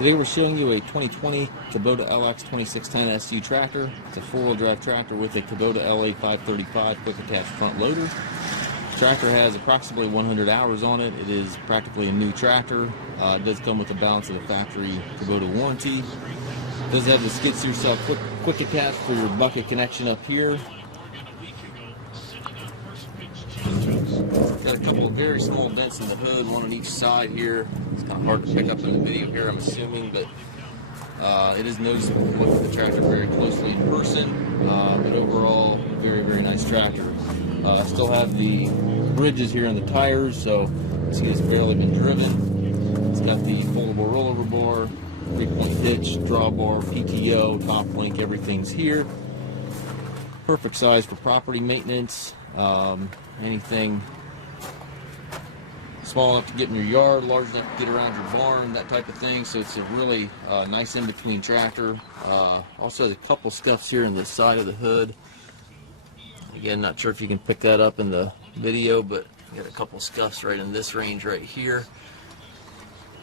Today we're showing you a 2020 Kubota LX2610SU tractor. It's a four-wheel drive tractor with a Kubota LA535 quick attach front loader. The tractor has approximately 100 hours on it. It is practically a new tractor. It does come with a balance of the factory Kubota warranty. It does have the skid steer cell quick attach for your bucket connection up here. Got a couple of very small dents in the hood, one on each side here. It's kind of hard to pick up in the video here, I'm assuming, but it is noticeable if you look at the tractor very closely in person. But overall, very, very nice tractor. Still have the bridges here on the tires, so you see it's barely been driven. It's got the foldable rollover bar, 3-point hitch, drawbar, PTO, top link, everything's here. Perfect size for property maintenance. Anything small enough to get in your yard, large enough to get around your barn, that type of thing. So it's a really nice in-between tractor. Also has a couple scuffs here in the side of the hood. Again, not sure if you can pick that up in the video, but you got a couple scuffs right in this range right here.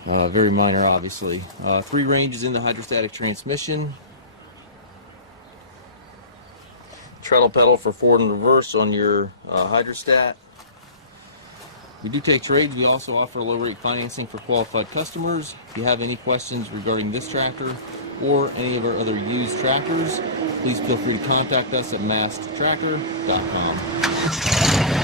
Very minor, obviously. 3 ranges in the hydrostatic transmission. Treadle pedal for forward and reverse on your hydrostat. We do take trades. We also offer low rate financing for qualified customers. If you have any questions regarding this tractor or any of our other used tractors, please feel free to contact us at maskedtracker.com.